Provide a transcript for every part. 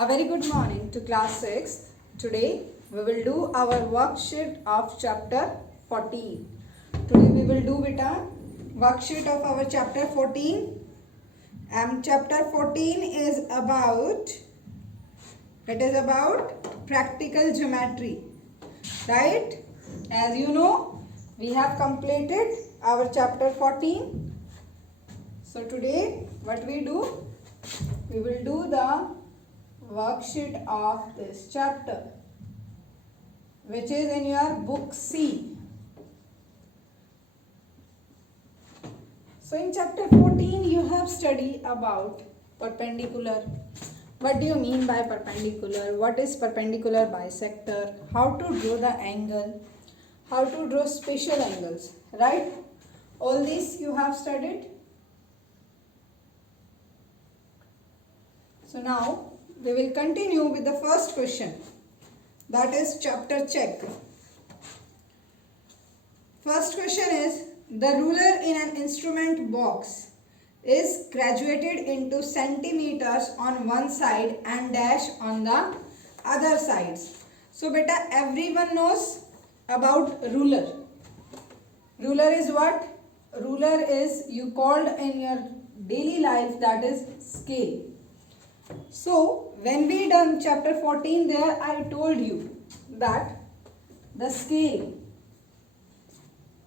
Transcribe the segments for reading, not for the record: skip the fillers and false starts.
A very good morning to class 6. Today we will do our worksheet of chapter 14. Today we will do beta worksheet of our chapter 14. And chapter 14 is about practical geometry. Right? As you know, we have completed our chapter 14. So today what we do? We will do the worksheet of this chapter, which is in your book C. So in chapter 14 you have studied about perpendicular. What do you mean by perpendicular? What is perpendicular bisector? How to draw the angle? How to draw special angles, right? All this you have studied. So now we will continue with the first question, that is chapter check. First question is, the ruler in an instrument box is graduated into centimeters on one side and dash on the other sides. So beta, everyone knows about ruler. Ruler is what? Ruler is you called in your daily life, that is scale. So when we done chapter 14, there I told you that the scale,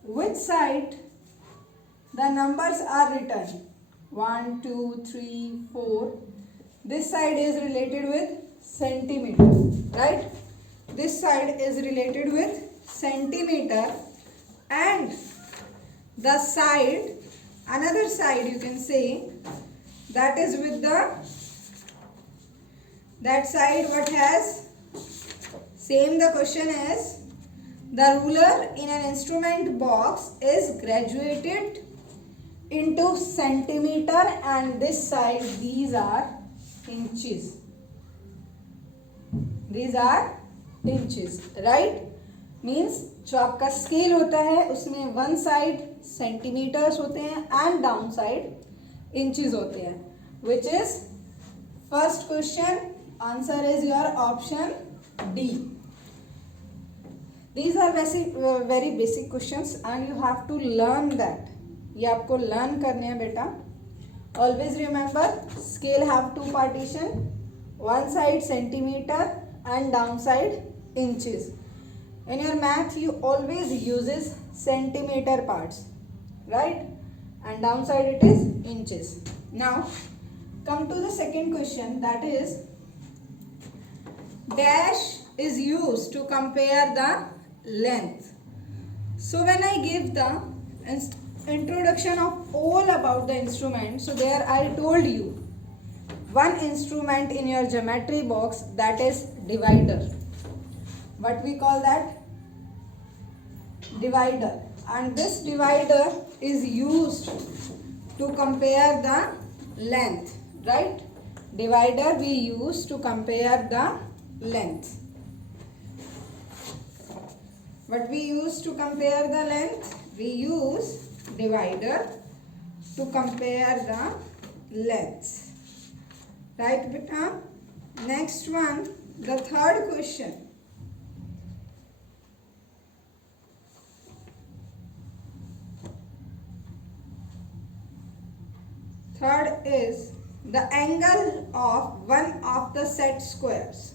which side the numbers are written 1, 2, 3, 4. This side is related with centimeter, right? This side is related with centimeter, and the side, another side you can say, that is with that side what has, same the question is, the ruler in an instrument box is graduated into centimeter, and this side these are inches. These are inches, right? Means जो आपका scale होता है उसमें one side centimetres होते हैं and down side inches होते हैं, which is first question. Answer is your option D. These are very basic questions and you have to learn that. ये आपको learn करने हैं बेटा. Always remember, scale have two partition. One side centimeter and down side inches. In your math, you always uses centimeter parts, right? And down side it is inches. Now, come to the second question, that is, dash is used to compare the length. So when I give the introduction of all about the instrument, so there I told you one instrument in your geometry box, that is divider. What we call that? Divider. And this divider is used to compare the length, right? Divider we use to compare the length. What we use to compare the length? We use divider to compare the length. Right, beta? Next one, the third question. Third is the angle of one of the set squares.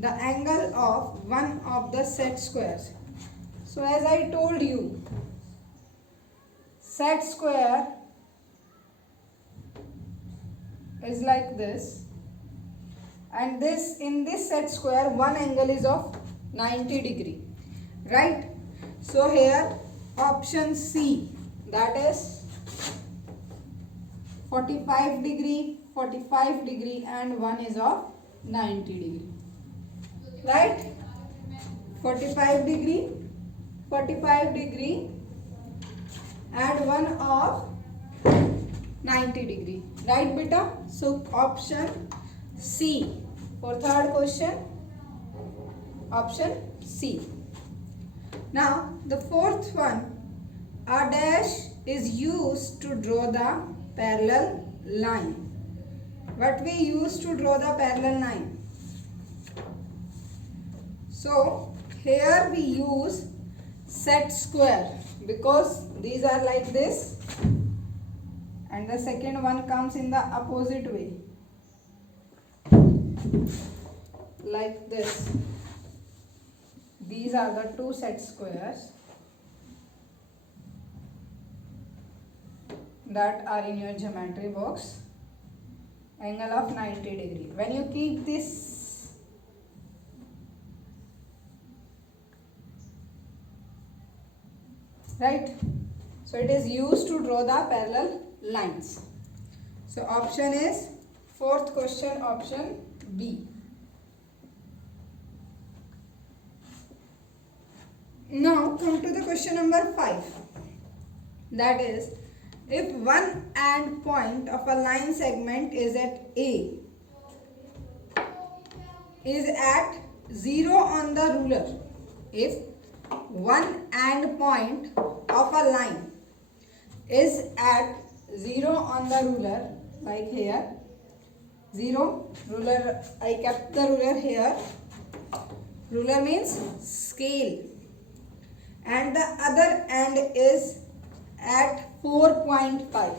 The angle of one of the set squares. So as I told you, set square is like this, and this in this set square one angle is of 90 degree, right? So here option C, that is 45 degree, 45 degree, and one is of 90 degree. Right? 45 degree, 45 degree, and one of 90 degree. Right, beta? So option C for third question. Option C. Now the fourth one, a dash is used to draw the parallel line. what we use to draw the parallel line? So here we use set square because these are like this and the second one comes in the opposite way like this. These are the two set squares that are in your geometry box. Angle of 90 degree. When you keep this right, so it is used to draw the parallel lines. So option is fourth question, option B. Now come to the question number 5. That is, if one end point of a line segment is at A, is at 0 on the ruler. If one end point of a line is at 0 on the ruler, like here, 0, ruler, I kept the ruler here. Ruler means scale. And the other end is at 4.5.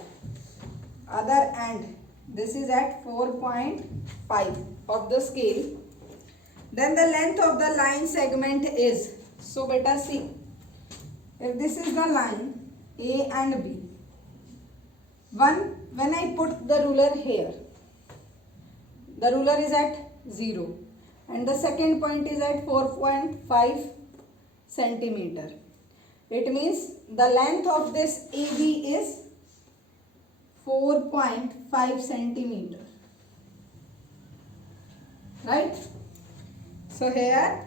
Other end, this is at 4.5 of the scale. Then the length of the line segment is, so beta see, if this is the line A and B, when I put the ruler here, the ruler is at 0 and the second point is at 4.5 centimeter. It means the length of this AB is 4.5 centimeter. Right? So here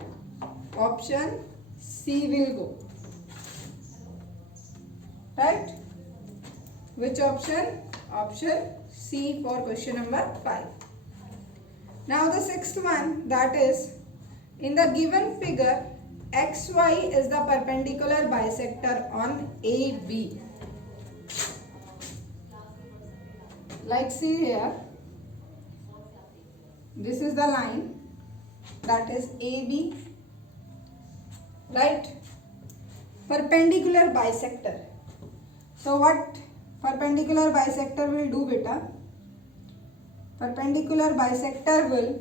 option C will go. Right? Which option? Option C for question number 5. Now the sixth one, that is, in the given figure, XY is the perpendicular bisector on AB. Like see here, this is the line, that is AB, right? Perpendicular bisector. So what perpendicular bisector will do, beta? Perpendicular bisector will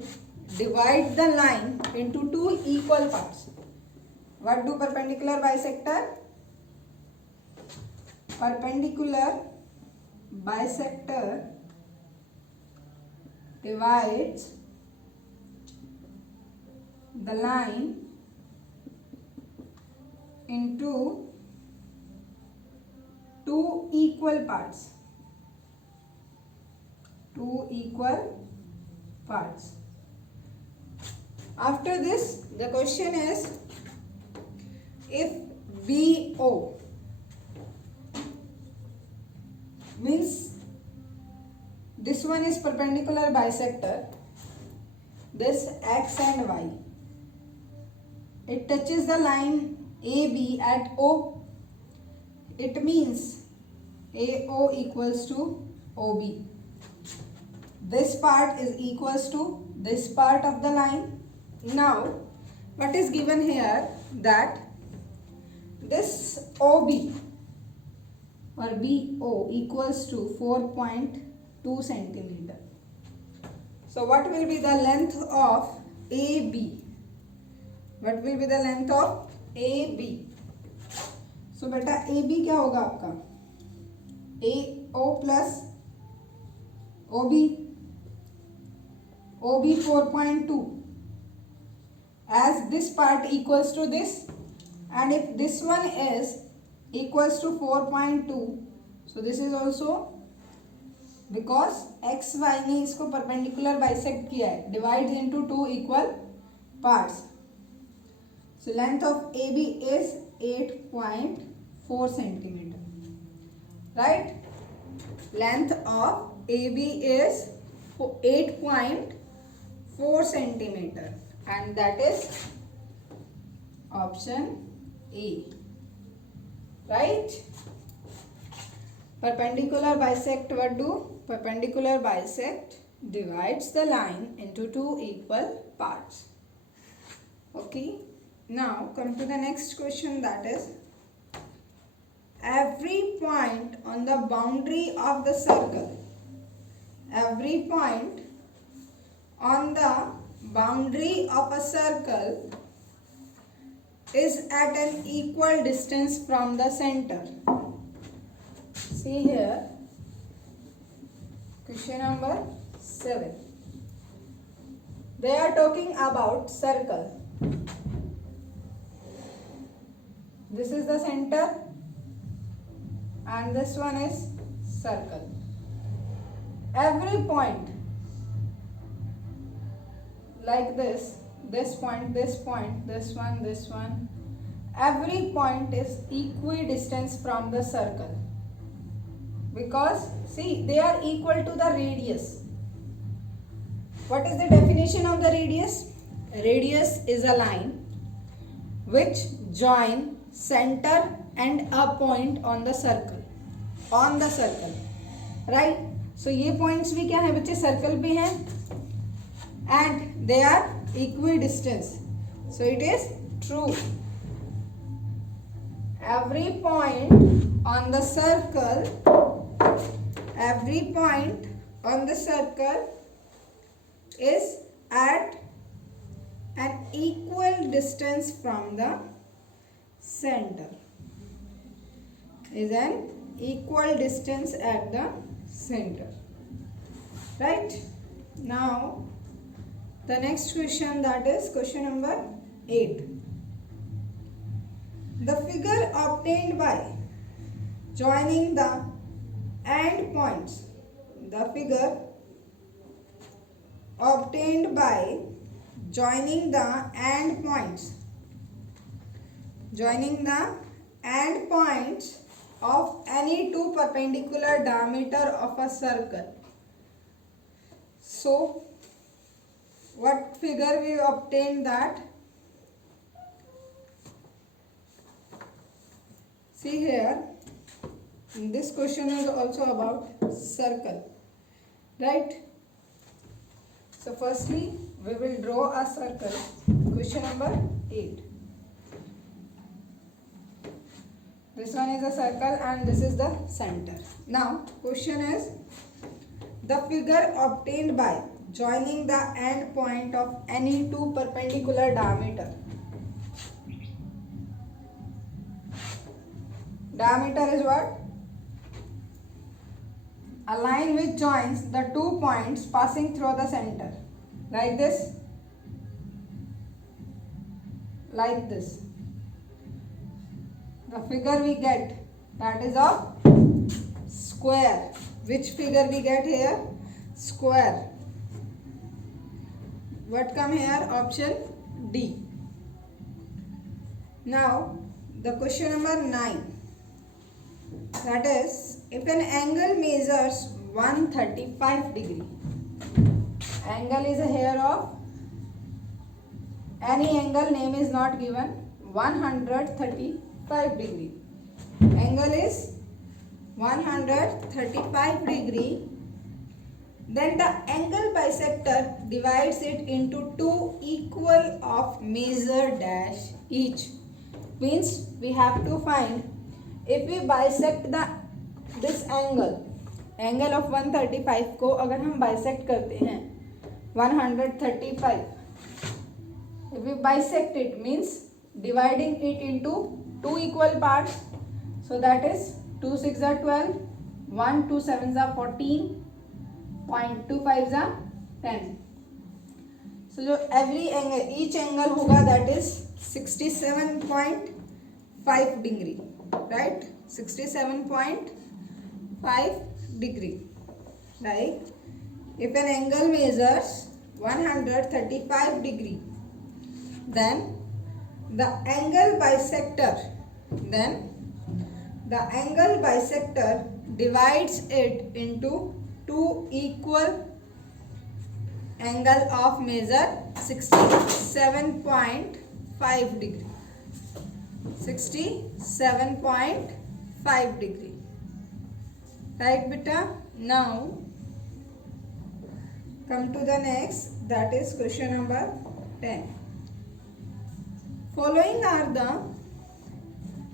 divide the line into two equal parts. What do perpendicular bisector? Perpendicular bisector divides the line into two equal parts. Two equal parts. After this, the question is, if BO means this one is perpendicular bisector, this X and Y, it touches the line AB at O, it means AO equals to OB. This part is equals to this part of the line. Now, what is given here, that this OB or BO equals to 4.2 centimeter. So what will be the length of AB? What will be the length of AB? So beta AB क्या होगा आपका? AO plus OB. OB 4.2. As this part equals to this, and if this one is equals to 4.2, so this is also, because XY ने इसको perpendicular bisect किया है, divides into two equal parts. So length of AB is 8.4 centimeter. Right? Length of AB is 8.4 centimeter, and that is option A. Right? Perpendicular bisect what do? Perpendicular bisect divides the line into two equal parts. Okay, now come to the next question, that is every point on the boundary of the circle, every point on the boundary of a circle is at an equal distance from the center. See here, question number 7. They are talking about circle. This is the center and this one is circle. Every point like this point, this point, this one, every point is equidistant from the circle, because see, they are equal to the radius. What is the definition of the radius? Radius is a line which join center and a point on the circle, right? So ये points भी क्या है बच्चे, circle पे हैं and they are equidistant, so it is true. Every point on the circle is at an equal distance from the center, is an equal distance at the center, right? Now the next question, that is question number 8. The figure obtained by joining the end points, the figure obtained by joining the end points of any two perpendicular diameter of a circle. So what figure we obtained that? See here, this question is also about circle, right? So firstly, we will draw a circle. Question number 8. This one is a circle and this is the center. Now, question is, the figure obtained by joining the end point of any two perpendicular diameter. Diameter is what? A line which joins the 2 points passing through the center. Like this. Like this. The figure we get, that is of square. Which figure we get here? Square. What come here? Option D. Now the question number 9. That is, if an angle measures 135 degree, angle is here of, any angle name is not given, 135 degree. Angle is 135 degree. Then the angle bisector divides it into two equal of measure dash each. Means we have to find, if we bisect this angle of 135 को अगर हम bisect करते हैं 135, if we bisect it means dividing it into two equal parts, so that is 2 6 are 12, 1 2 7 are 14, 0.25 are 10. So जो every angle, each angle होगा, that is 67.5 degree, right? 67.5 degree. Right? If an angle measures 135 degree, then the angle bisector divides it into two equal angle of measure 67.5 degree. 67.5 degree. Right, beta? Now come to the next, that is question number 10. Following are the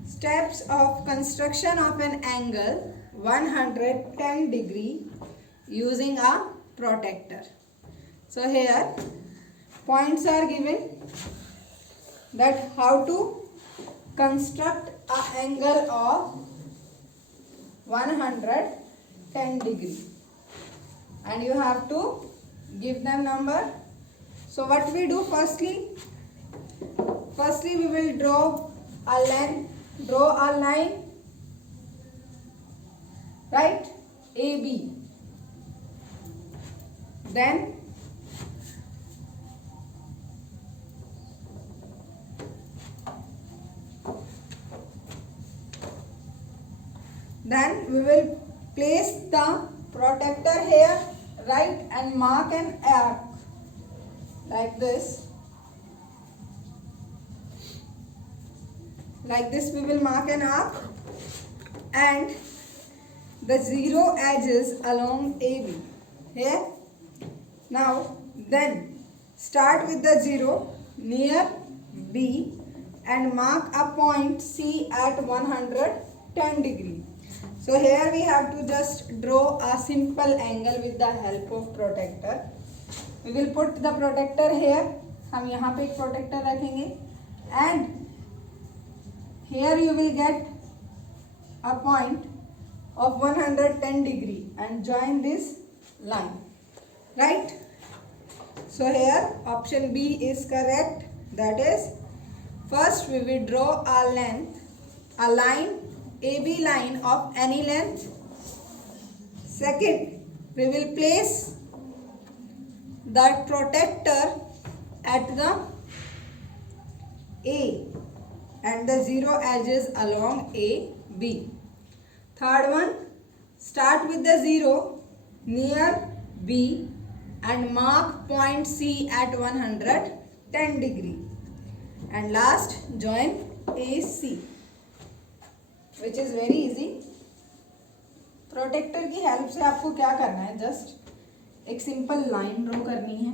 steps of construction of an angle 110 degree using a protractor. So here points are given that how to construct an angle of 110 degree, and you have to give them number. So what we do, firstly we will draw a line, right, AB. Then we will place the protractor here, right, and mark an arc like this. Like this we will mark an arc and the zero edges along AB here. Now then start with the 0 near B and mark a point C at 110 degree. So here we have to just draw a simple angle with the help of protractor. We will put the protractor here. हम यहाँ पे एक protractor रखेंगे and here you will get a point of 110 degree and join this line, right? So here option B is correct. That is, first we will draw a line, AB line of any length. Second, we will place the protractor at the A and the 0 edges along AB. Third one, start with the 0 near B and mark point C at 110 degree. And last, join AC, which is very easy. Protractor की help से आपको क्या करना है, just एक simple line draw करनी है.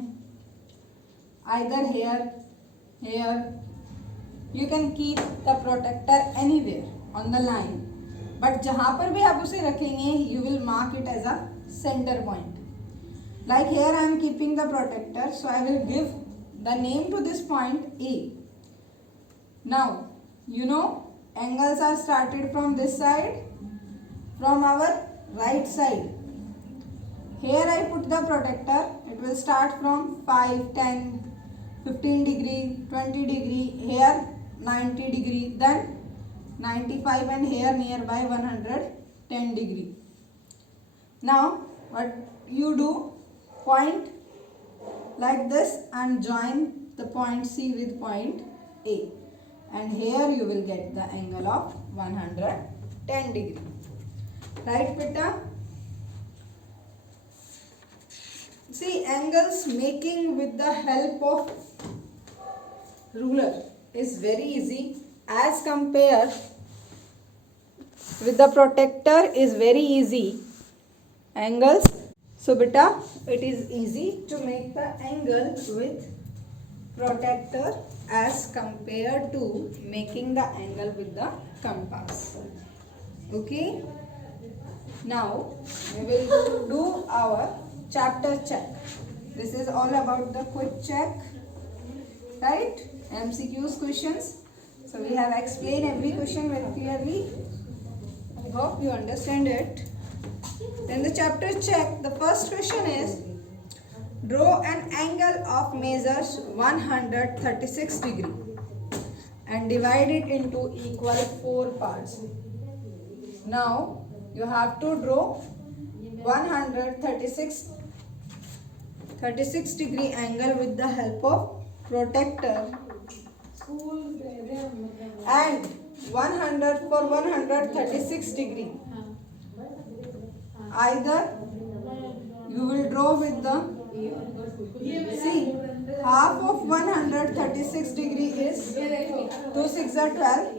Either here you can keep the protector anywhere on the line, but जहाँ पर भी आप उसे रखेंगे you will mark it as a center point. Like here I am keeping the protector, so I will give the name to this point A. Now you know angles are started from this side, from our right side. Here I put the protector, it will start from 5, 10, 15 degree, 20 degree, here 90 degree, then 95, and here nearby 110 degree. Now what you do, point like this and join the point C with point A, and here you will get the angle of 110 degree. Right, beta? See, angles making with the help of ruler is very easy as compared with the protractor is very easy. Angles. So beta, it is easy to make the angle with protractor as compared to making the angle with the compass. Okay. Now we will do our chapter check. This is all about the quick check, right? MCQs questions. So we have explained every question very clearly. I hope you understand it. Then the chapter check, the first question is, draw an angle of measures 136 degree and divide it into equal 4 parts. Now you have to draw 136 degree angle with the help of protractor, and 136 degree. Either you will draw with the, see, half of 136 degree is 2 6 are 12,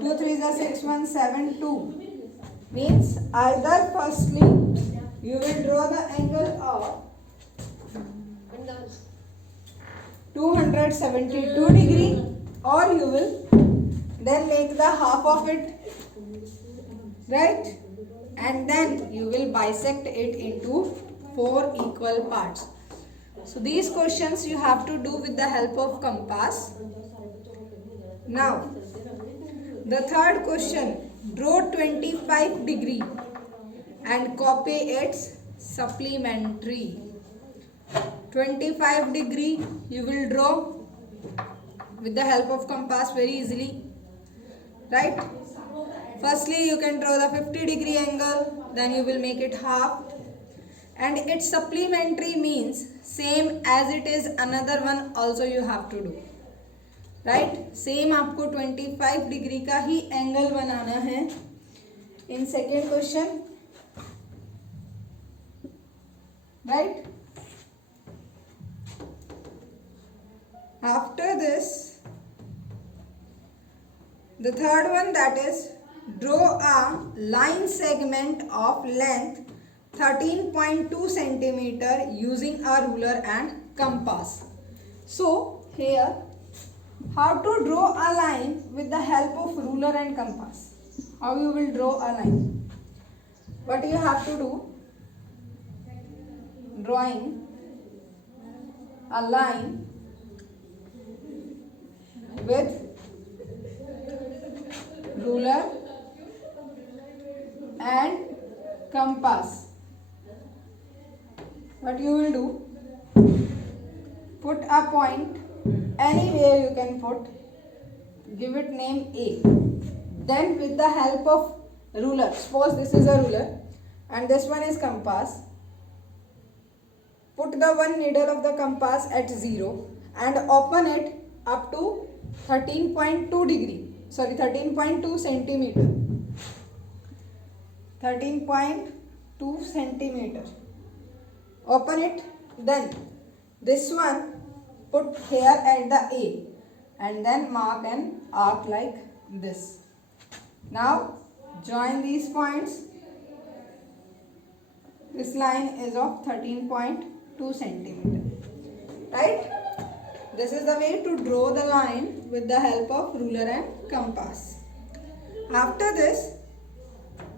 2 3 are 6, 1 7 2. Means either firstly you will draw the angle of 172 degree, or you will then make the half of it, right? And then you will bisect it into 4 equal parts. So these questions you have to do with the help of compass. Now the third question, draw 25 degree and copy its supplementary. 25 degree you will draw with the help of compass very easily, right? Firstly you can draw the 50 degree angle, then you will make it half, and its supplementary means same as it is another one also you have to do, right? Same आपको 25 degree का ही angle बनाना है in second question, right? After this, the third one, that is draw a line segment of length 13.2 centimeter using a ruler and compass. So here, how to draw a line with the help of ruler and compass? How you will draw a line? What you have to do? Drawing a line with ruler and compass. What you will do? Put a point anywhere you can put. Give it name A. Then with the help of ruler, suppose this is a ruler and this one is compass. Put the one needle of the compass at 0 and open it up to 13.2 degree. Sorry, 13.2 centimeter. 13.2 centimeter. Open it. Then this one put here at the A and then mark an arc like this. Now join these points. This line is of 13.2 centimeter. Right? This is the way to draw the line with the help of ruler and compass. After this,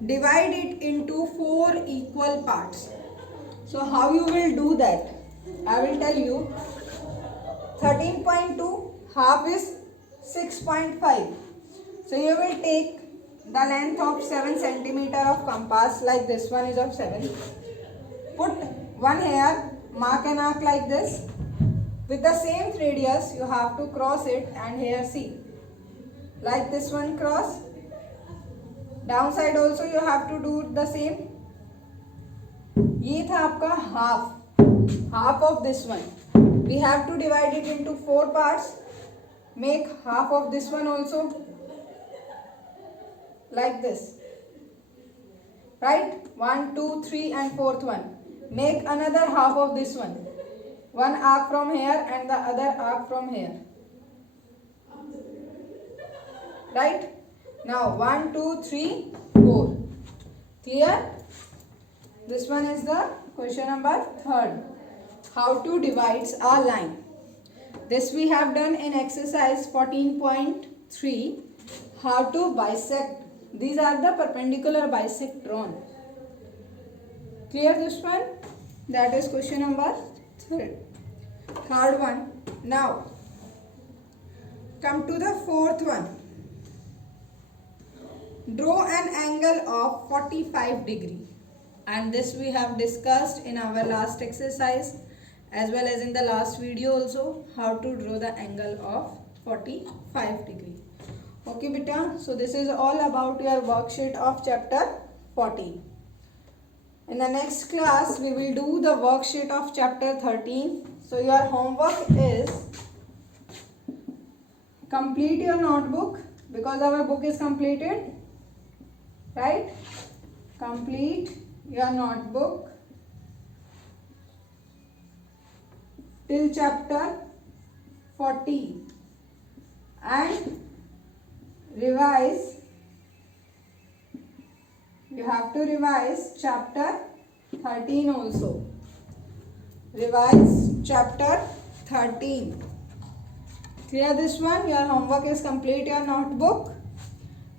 divide it into 4 equal parts. So how you will do that? I will tell you. 13.2 half is 6.5. So you will take the length of 7 centimeter of compass, like this one is of 7. Put one here, mark an arc like this. With the same radius you have to cross it, and here see, like this one cross. Downside also you have to do the same. ये था आपका half of this one. We have to divide it into 4 parts. Make half of this one also, like this, right? 1, 2, 3 and 4th one. Make another half of this one. One arc from here and the other arc from here, right? Now 1, 2, 3, 4. Clear? This one is the question number 3rd. How to divide a line. This we have done in exercise 14.3. How to bisect. These are the perpendicular bisect drawn. Clear this one? That is question number 3rd one. Now come to the 4th one. Draw an angle of 45 degree, and this we have discussed in our last exercise as well as in the last video also, how to draw the angle of 45 degree. Okay beta, so this is all about your worksheet of chapter 14. In the next class we will do the worksheet of chapter 13. So your homework is complete your notebook, because our book is completed, right? Complete your notebook till chapter 40 and revise. You have to revise chapter 13 also. Revise chapter 13. Clear this one? Your homework is complete your notebook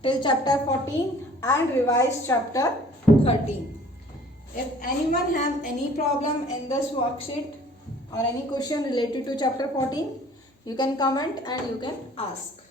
till chapter 14 and revise chapter 13. If anyone have any problem in this worksheet or any question related to chapter 14, you can comment and you can ask.